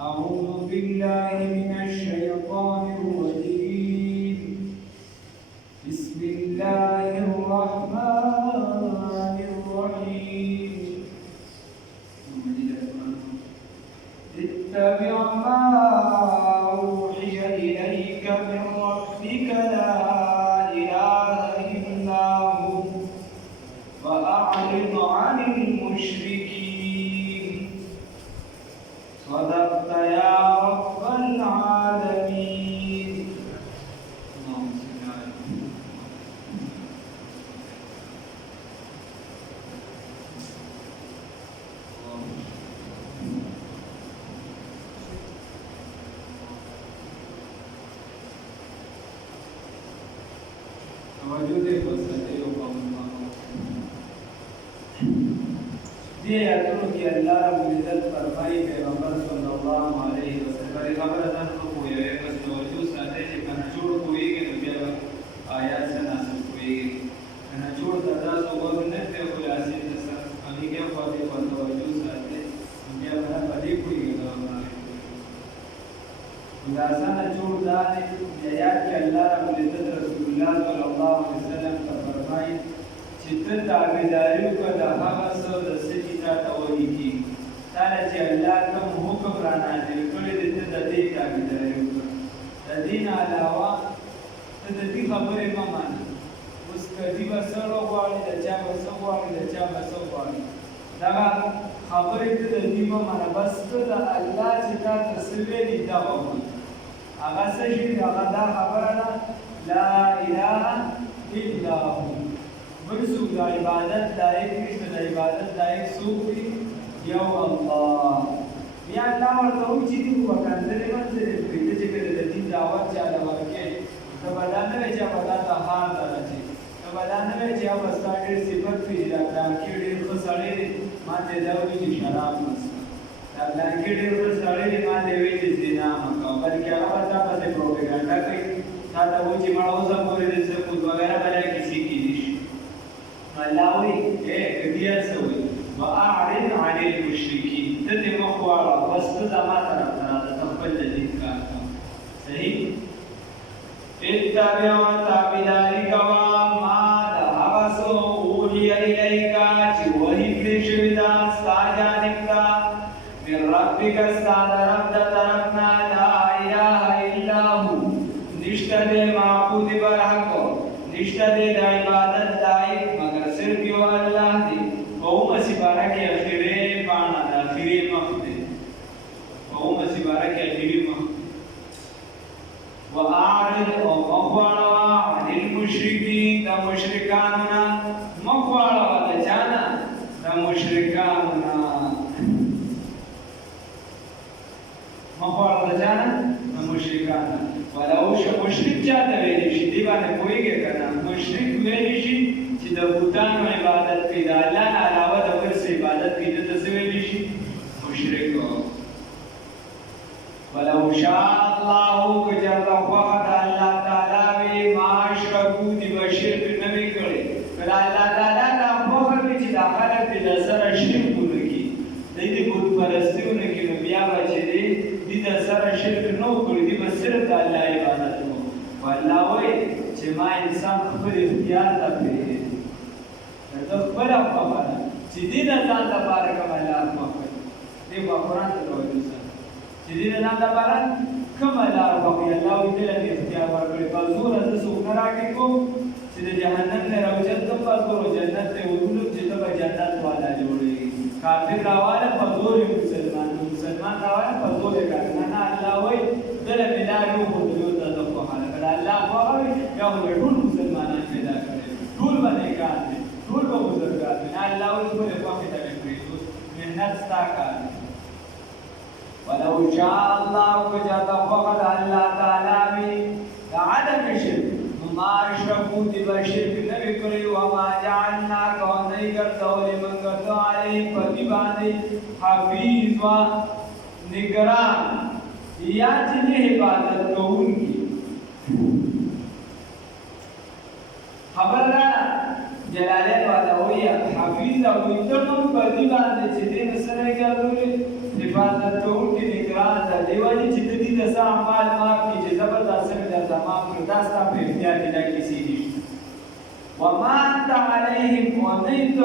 أعوذ بالله من الشيطان الرجيم. بسم الله الرحمن الرحيم. اتبع ما أوحي إليك من ربك لا إله إلا هو وأعرض عن المشركين. صدقت يا رب العالمين. اللهم صل على توجه وسطي وقوم دي آیاتونو کې الله رب العزت فرمایي پیغمبر صلی الله علیه وسلم پر خبره ده نو کوی بس توجه ساتي چې کنه جوړ کویږي نو بیا آیات څخه ناسم کویږي کنه جوړ دا څو نه ته خلاصې ده سره هغه کې په دې په توجه ساتي بیا په دې کویږي دا څنګه جوړ دا نه آیات کې الله رب العزت رسول الله صلی الله علیه وسلم ته فرمایي چې ته تابعداري وکړه د هغه څه د څه چې تا ته وایي کېږي تا له چې الله کوم حکم را نازل کړی دی ته د دې تابعداري وکړه د دې نه علاوه ته د دې خبرې مه منه اوس که دې به څه غواړي د چا به څه غواړي د چا به څه غواړي دغه خبرې ته د دې مه منه بس ته د الله چې تا ته څه ویلي دا ومنه هغه څه شي هغه دا خبره ده لا اله الا هو بل څوک د عبادت لایق نشته د عبادت لایق څوک دی یو الله بیا الله ورته وایي چې دې وکړلې منځلې پرې ته چې کله د دین دعوت چاله ورکې ته به دا نه وایې چې به دا ته هار ته راځي ته به دا نه وایې چې به ستا ډېر صفت پېژني دا پلانکي ډېر ښه سړی دی ما ته دا وایي چې شراب مه څښه دا پلانکي ډېر ښه سړی دی ما ته وایي چې زنا مه کوه بلکې هغه به تا پسې پروپیګنډا کوي تا ته وایي چې مړه اوسه پورې د سکوت وغیره بله کیسې کېدي شي الله وی کدیا سوی واعرض عن المشرکین ته مخواړه بس ته زما طرف ته خپل دین کار صحیح اتبع تابعداري کوا ما د هغه څه اوحي الیکا چې وحی کړی شوی دا ستا جانب ته من ربک ستا د رب د طرفنا لا اله الا هو نشته دی معبود برحق نشته دی د عبادت لایق مگر صرف یو الله دی او مسیباره کې اخیری باندې د اخیری مخ دی او مسیباره کې اخیری مخ واعرض او مخواړه عن المشرکین د مشرکانو نه مخواړه د جانا د مشرکانو نه مخواړه د جانا د مشرکانو ولو مشرک چاته ویل شي دی باندې پوهیږي کنه مشرک ویل شي چې د بوتانو عبادت کوي د الله نه علاوه د بل څه عبادت کوي د څه ویل شي مشرک ولو شاء الله کجرا وخت الله تعالی وی ما اشرکو دی بشرک نه وکړي کله الله تعالی دا وخت چې د خلک د سره شرک کوي د دې بت پرستیونه کې بیا بچي دي د سره شرک نه کوي دی بس صرف د الله عبادت کوي والله وای چې ما انسان خپل اختیار ته پریږدي دا خپل خبره چې دې نه ځان لپاره کوم الله کوي دې په قرآن کې راوځي چې دې نه ځان لپاره کوم الله کوي الله دې له اختیار ورکړي په زور د څوک نه راکې کو چې د جهنم نه راوځي ته په زور جنت ته ورولو چې ته به جنت والا جوړي کافر راواله په زور مسلمان راواله په زور کافر نه الله وای دل ملایو په وجود د په حال کړه الله خو یا ټول مسلمانان پیدا کړي ټول باندې کار دي ټول به بزرګان دي الله وای په خپل ته پریږدو منت تا کار ولو شاء الله وجد فقد الله تعالی بي عدم شرک ما اشركوا دي بشرك نبي کړي او ما جعلنا كوني ګرځول منګو علي پدی باندې حفيظ وا نگران یا چې عبادت کوونکی خبردار جلالین والا ویا حفیظ او ایتنم پدی باندې چې دې سره ګرځولې حفاظت کوونکی نگران دیو دې چې دې د څه اعمال معاف کړي چې زبردست مې درته معاف کړي دا ستا په اختیار کې دا کیسې نشته وما انت علیهم ونیت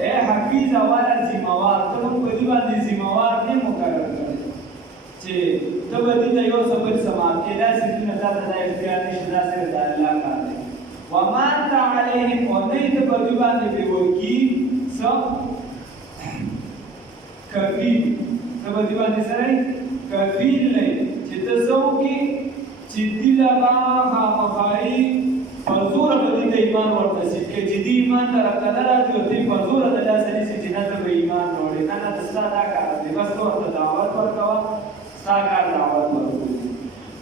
اے حفیظ والا ذمہوار ته موږ په دې باندې ذمہوار نه مقرر کړی چې ته به دې یو څه بل سماع کې دا سيزونه تاسو د اختیار نشي دا سره د الله کار دی وما انت علیهم ونیت په دې باندې به وکی څه کفیل ته به دې باندې سره کفیل نه چې تاسو کې چې دې لا خامخایي فزور به دې ایمان ورته سي چې دې ایمان تر کله راځي او دې فزور د لاسه نشي چې نه به ایمان وروړي نه نه تاسو دا کار دی بس ورته دعوت ورکوا ساکار دعوت ورکوا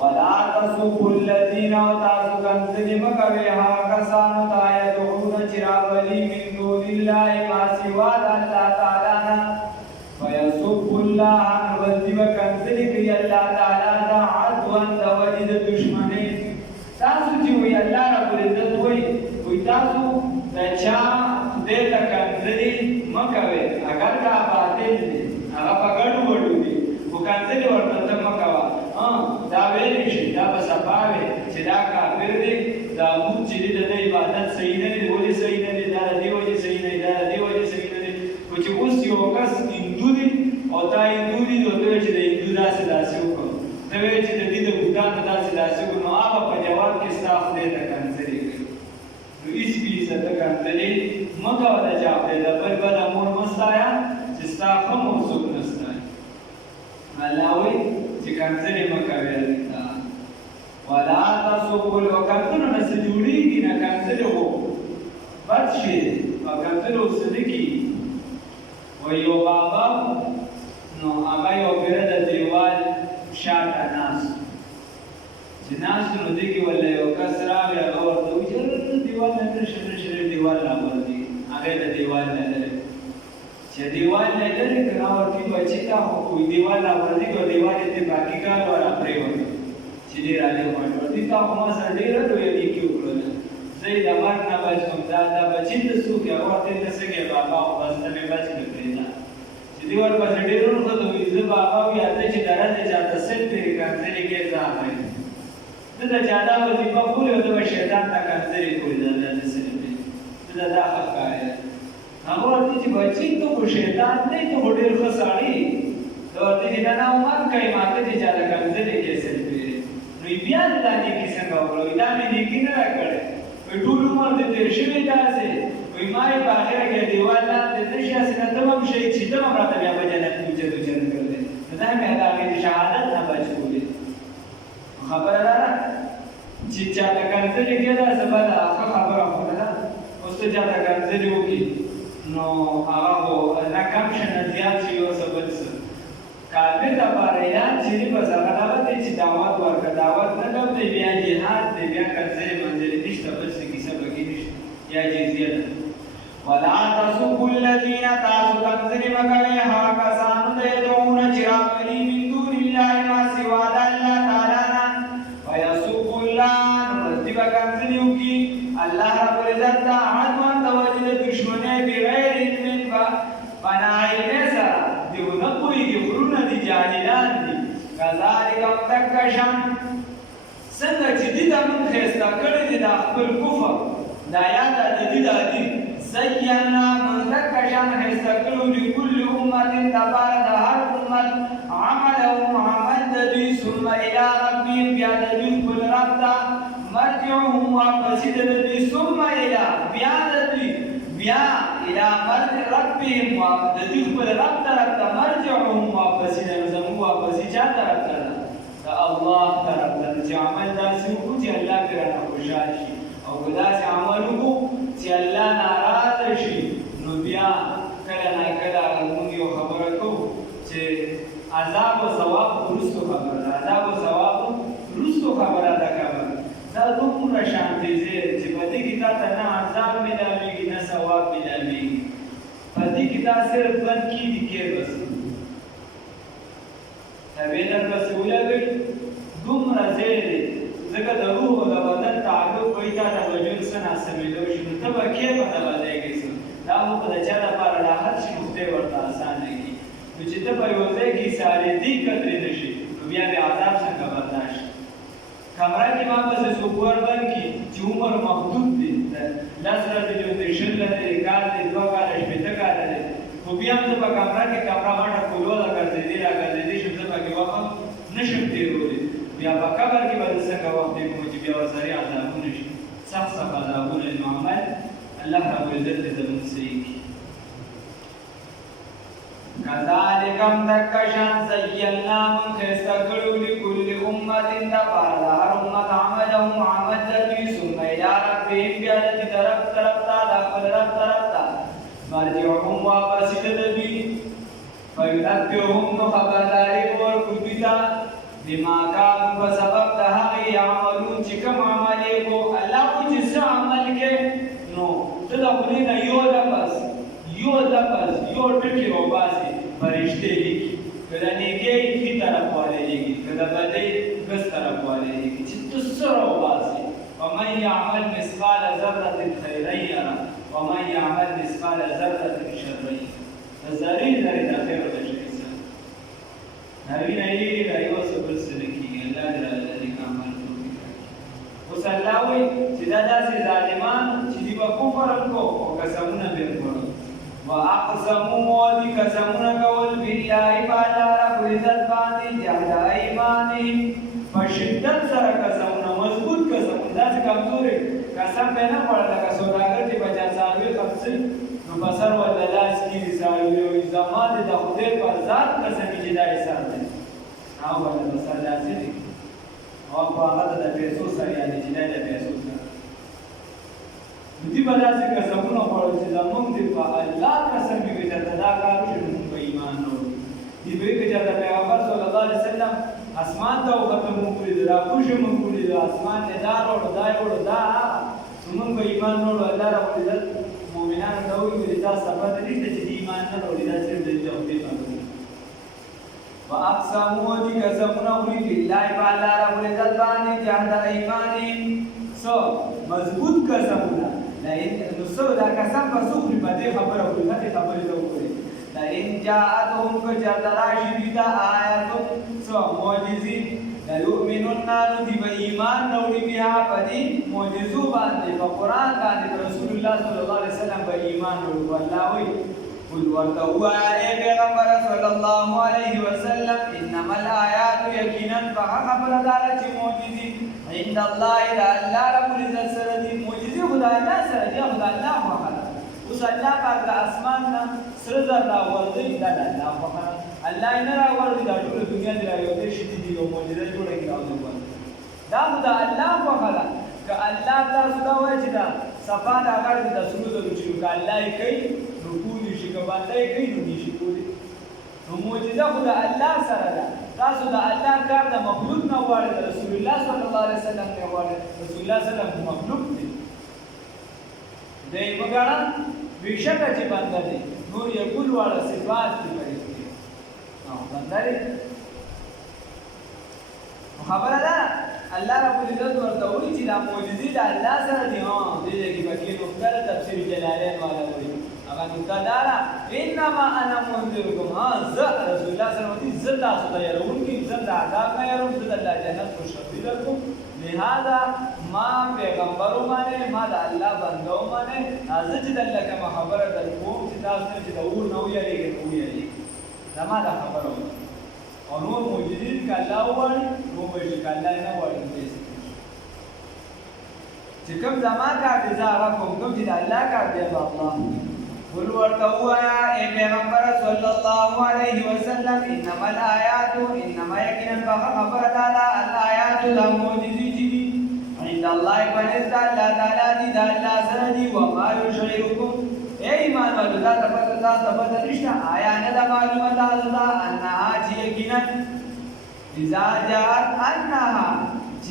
ولا تسبوا الذين وتعصوا كنزل مكوي ها کسانو تا يدعون چراغلي من دون الله ما سوى الله تعالى فيسبوا الله وذب كنزل كي الله تعالى عدوا وجد دشمنين تاسو چې وی الله رب العزت وی تاسو د چا دې تکنځري مکوي اگر کا باطل دي هغه پګړو وړو دي وکړځري ورته مکوا دا ویل شي دا بسپاوي چې دا کافر دي دا موږ چې د عبادت صحیح نه دي ولې صحیح نه دي دا دی وجه صحیح نه دي دا دی وجه صحیح نه دي او چې اوس یو کس هندو دي او دا هندو دي نو ته چې د هندو داسې وکړو ته چې د دې د بوتان داسې وکړو نو هغه په جواب کې ستاسو دې تکنځري کوي نو هیڅ بي عزت کنځلې مګو د جواب دې د بل امور مستایا چې ستاسو موضوع نستای الله وی چې کنځلې مکوي ولا تسبوا وکړو نه سجوړيږي نه کنځلې وو بد شي وکړو صدقي و یو بابا نو هغه یو پیره د دیوال شاته ناس چې ناس نو دیږي ولا یو کس راغی هغه ورته وایي چې دیوال نه نشي دیوال راوړي هغه د دیوال نه لري چې دیوال نه لري کنه ورته بچی تا خو دیوال راوړي او دیوال ته باقی کار ورا پرې وایي چې دې راځي ورته تا هم سره ډیر دوی دي کې وکړل زه د مرګ نه بچم دا بچی د سوق هغه ورته نه سګي بابا او بس نه بچ کړی نه چې دیوال په ډیرونو ته دوی زه بابا وي اته چې درته چاته سل پیری کنځلې کې ځای دا جاده وظیفه کولی او د شیطان ته کنځلې کولی دا داسې نه دی دا ښه کار دی هغه ورته چې بچي ته خو شیطان دی ته خو ډېر ښه سړی دا ورته چې دا نه عمر کوي ماته چې چاته کنځلې کې سل پیری نو بیا دا نیکي څنګه وکړو دا مې نیکي نه راکړې وایي ټول عمر دې تېر شوی داسې وایي ما یې په اخره کې دیوال لاندې تشې هسې نه ته هم شهید چې ته هم راته بیا په جنت کې اوچت کړلی نو دا مې د هغې د شهادت نه بچ کولې خبره ده چې چاته کنځلې کېده څه بده ښه خبره خو نه ده اوس ته چاته کنځلې وکړي نو هغه خو نه کم شه نه زیات شي یو څه بل څه کافر دپاره یاد چې دی بس هغه دغه دی چې دعوت ورکړه دعوت نه کوم دی بیا جهاد دی بیا کنځلې منځلې نشته بل څه کیسه پکې نشته یا جزیه ده ولا تسبوا الذين تاسو کنځلې مکوئ هغه کسانو ته یدعون چې راغلي من دون الله ما سوا د الله تعالی نه ويسبوا الله نرتب کنځلې وکړي الله رب العزت ته عدوا توجه دشمنه بغیر علم پناهی سره دیو نه پوهېږي غرونه دي جاهلان دي کذلک تکشم څنګه چې دې ته موږ ښایسته کړی دی دا خپل کفر دا یاد د دې د دین زینا منتکشان ښایسته کړو لکل امت دپاره د هر امت عملهم عمل د دوی ثم الی ربهم بیا د دوی خپل رب ته مرجعهم واپسې د دوی ثم الی بیا د دوی بیا الی ربهم د دوی خپل رب طرف ته مرجعهم واپسې زموږ واپسې چا طرف ته ده د الله طرف ته چې عمل داسې وکړو چې الله پرې رانه خوشحال شي او که داسې عمل وکړو چې الله ناراضه شي نو بیا کله ناکله موږ یو خبره کوو چې عذاب و ثواب وروستو خبره ده عذاب و ثواب وروستو خبره ده خبره دا دومره شانتې ځای چې په دې کې تا ته نه عذاب میلاویږي نه ثواب میلاویږي په دې کې تا صرف بند کېږي کې بس طبیعت درپسې ولګوي دومره ځای دی ځکه د روح او د بدن تعلق کوي تا د وجود څه ناسمېدو شي نو ته به کې په دغه ځای کې څه دا خو که د چا لپاره راحت شي نو خدای ورته اسانه کړي نو چې ته په یو ځای کې سارېدي قدرې نه شي نو بیا به عذاب څنګه برداشت کمره کې ما پسې څوک وربنکي چې عمر محدود دی لس ورځې دی د شل دی کال دی 2 کاله شپېته کاله دی خو بیا هم زه په کمره کې کمره ماته کولوله ګرځېدې راګرځېدې شم زه پکې وخت نشم تېرولی بیا په قبر کې به زه څنګه وخت تېر کړم چې بیا ورسره عذابونه شي سخت سخت عذابونه نو عمل الله رب العزت دې زموږ صحیح کړي كذلكم تكشان زينا من خستقلوا لكل أمة دفعل هر أمة عملهم عمل ذي ثم إلى ربهم بيادة طرف داخل رب مرجعهم واپس دبي فينبئهم خبرداري ورکوبتا بما كانوا بسبب هغه يعملون چې کوم عمل کو الله کو چې عمل کې نو تدخلي نه یو ټکی وباسي فرشته لیکي کله نیکي کی طرف والے لیکي کله بدی کس طرف والے لیکي چې تسره وباسي ومن يعمل مثقال ذره خيرا يره ومن يعمل مثقال ذره شرا يره ذره د خیر او د شر سره نبی نه یې د یو څه بل څه لیکي الله دې کامل اوس الله وي چې دا داسې ظالمان چې دی په کفر کو او قسمونه به کوي واقسموا ودي قسمنا قول بالله تعالى رب العزت باندې جهاد ایمانهم فشدت سره قسمنا مضبوط قسمنا داسې کمزوري قسم به نه وړل لکه سوداګر چې بچا څاروي خپل نو بسر ولا لاس کې څاروي او زمانه د خدای پر ذات قسم چې دا حساب دی او ولا بسر لاسي دي او په هغه د پیسو سره یعنی چې دا د پیسو سره دې بداسي قسمونه خوړل چې زمونږ دی په الله قسم کې چې دا کار شي موږ په ایمان وروړو دې به چې د پیغمبر صلی الله علیه وسلم اسمان ته وکړو موږ دې راپوښه موږ دې اسمان نه دار او دای او دا موږ په ایمان وروړو الله رب العزت مؤمنان ته وایي چې دا سبب دې چې ایمان نه وروړي دا چې دې ته وایي واقسموا دې قسمونه وکړي بالله تعالی رب العزت باندې جهاد ایمانهم سو مضبوط قسمونه لئن نصو دا قسم په سوخري په دې خبره وکړي په دې خبره ته وکړي لئن جاءتهم فجراشي بدا آیات سو معجزي لا يؤمنون دي به ایمان نوړي بیا په دې معجزو باندې په قران باندې رسول الله صلی الله علیه وسلم به ایمان نوړي الله وي قل ورتوا اے پیغمبر صلی الله علیه وسلم انما الآیات یقینا فخبر دار چې معجزي عند الله الا الله رب العزت سره دي معجزي خدای الله سره دي خدای الله وکړه اوس الله پاک د اسمان نه سره زرا ورته دا الله وکړه الله نه راوړي دا ټول دنیا دی راوړي دي چې دي یو معجزه جوړه کړه دا خدای الله وکړه که الله تاسو دا وایي چې دا صفا دا غړي د سرود چې الله یې کوي رکوع شي که باندې کوي نو دي شي کولی نو معجزه خدای الله سره ده تاسو د الله کار د مخلوق نه وړي رسول الله صلی الله علیه وسلم نه وړي رسول الله صلی الله علیه وسلم مخلوق دی دای وګړه بشکه چې باندې دي نور یې کول وړه صفات دي پرې نو باندې خبره ده الله رب العزت ورته وایي چې دا معجزې د الله سره دي ها دې کې پکې مختلف تفسیر جلالین والا وایي هغه مقدارا انما انا منذركم ها رسول الله صلی الله علیه وسلم زدا سوتایرون کی زدا عذاب نه يرون زدا الله جنت خوشبختی درکو لہذا ما پیغمبرو باندې ما د الله بندو باندې حاضر چې الله کوم خبره درکو چې تاسو چې د اور نو یریږي نو یریږي زما دا خبره او نور معجزین ک الله وړي نو به چې الله نه وړي چې کوم زما کا دي زما کوم چې الله کا دی الله قل ورتوا يا پیغمبر صلی الله علیه وسلم انما الآیات انما یقینا خبر تعالی الآیات المعجزات عند الله فنزل الله تعالی دي الله سره دي وما يشعركم اے ایمان والو دا تاسو نشته آیا نه دا معلومه تاسو ته انها یقینا اذا جاءت انها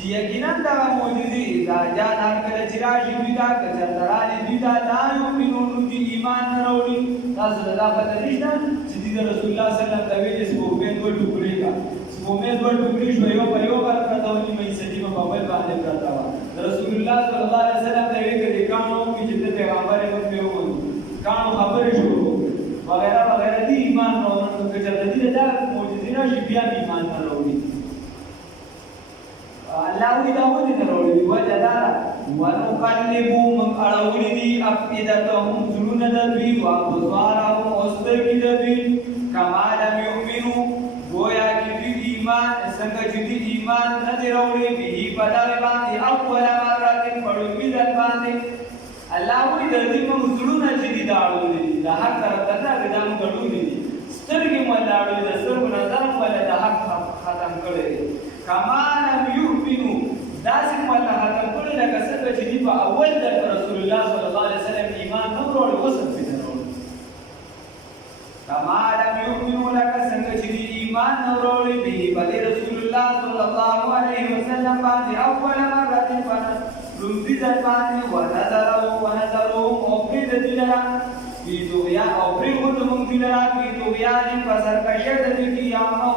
یقینا دا معجزې اذا جاءت کله چې راشي دوی دا کچرترالي دوی دا لا یؤمنون دي ایمان نه وروړي تاسو دا پته نشته چې د رسول الله صلی الله علیه وسلم د ویلې سپوږمۍ دوه ټوکرې کا سپوږمۍ دوه ټوکرې شو یو په یو باندې پراته و چې مې سړي په بل باندې پراته و رسول الله صلی الله علیه وسلم د ویلې کانو چې د پیغمبر په پیغام کانو خبرې شروع وغیرہ وغیرہ دي ایمان نه وروړي چې د دې دا معجزې راشي بیا ایمان نه وروړي الله وی دا ودی نه وروړي وجه دا ده ونقلبو من اړولي دي افئدتهم زړونه د دوی وابصارهم او سترګې د دوی کما لم یؤمنو گویا چې دوی ایمان څنګه چې دوی ایمان نه دی راوړي به په دغه باندې اول مرات په لومړي ځل باندې الله وی د دې موږ زړونه چې دي دا اړولي دي د حق طرف ته دا موږ اړولي دي سترګې مو لاړولي د سترګو نظر مو د حق ختم کړی کما لم یؤمنو داسې مو الله ختم کړی لکه څنګه چې دوی په اول د رسول الله صلی الله علیه وسلم ایمان نه وروړي وسم پې نه وروړي کما لم یؤمنو لکه څنګه چې دوی ایمان نه وروړي به په رسول الله صلی الله علیه وسلم باندې اول مرة لومړي ځل باندې ونظروا او پرې د دوی لره فی طغیان او پرېښود موږ دوی لره فی طغیان په سرکشۍ د دوی کې یعمهون